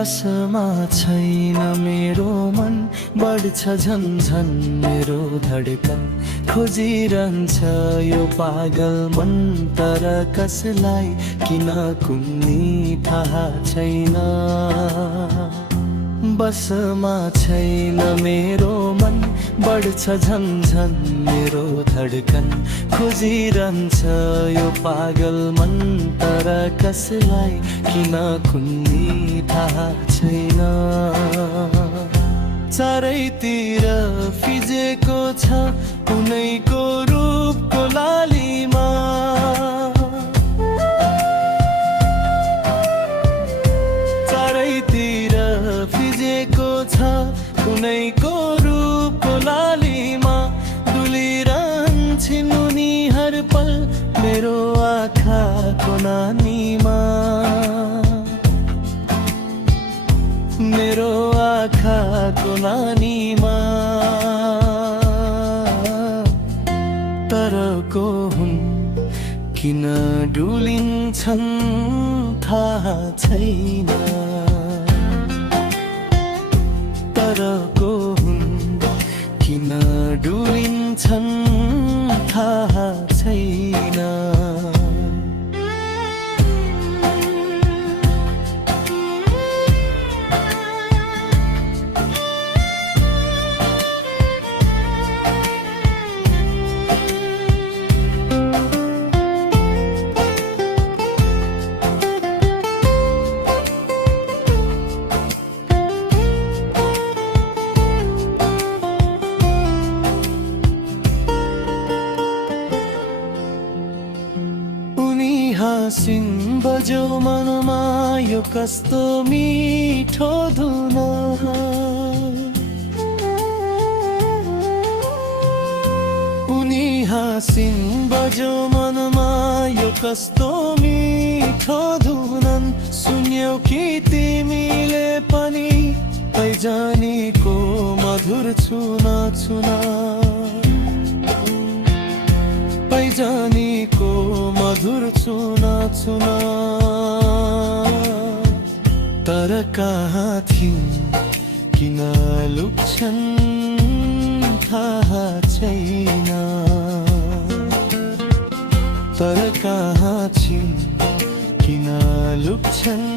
बसमा छैन मेरो मन, बढ्छ झन्झन मेरो धडकन। खोजिरहन्छ यो पागल मन, तर कसलाई किन कुन्नी थाहा छैन। बसमा छैन मेरो मन, बढ्छ झन्झन मेरो धडकन। खोजिरहन्छ यो पागल मन, तर कसलाई किन कुन्नी थाहा छैन। चारैतिर फिजेको छ उनैको रूपको लालीमा। चारैतिर फिजेको छ उनैको रूपको लालीमा। डुलिरहन्छन् उनी हर पल मेरो आँखाको नानीमा। मेरो आँखाको नानीमा। तर को हुन् किन डुलिन्छन् थाहा छैन। तर को हुन् किन डुलिन्छन् थाहा छैन। हाँसिन् बज्यो मनमा यो कस्तो मिठो धुन। उनी हाँसिन् बज्यो मनमा यो कस्तो मिठो धुनन्। सुन्यौ कि तिमीले पनि पैजानीको मधुर छुना छुना। पैजानीको मधुर छुना छुना। तर कहाँ थिइन् किन लुक्छन् थाहा छैन। तर कहाँ छिन् किन लुक्छन्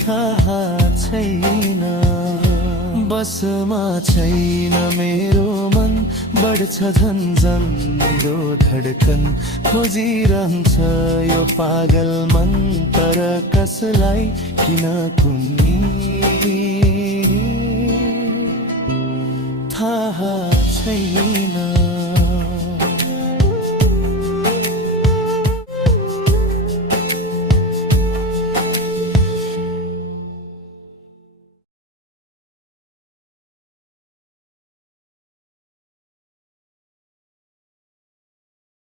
थाहा छैन। बसमा छैन मेरो मन, बढ्छ झन्झन मेरो धडकन। खोजिरहन्छ यो पागल मन, तर कसलाई किन कुन्नी थाहा छैन।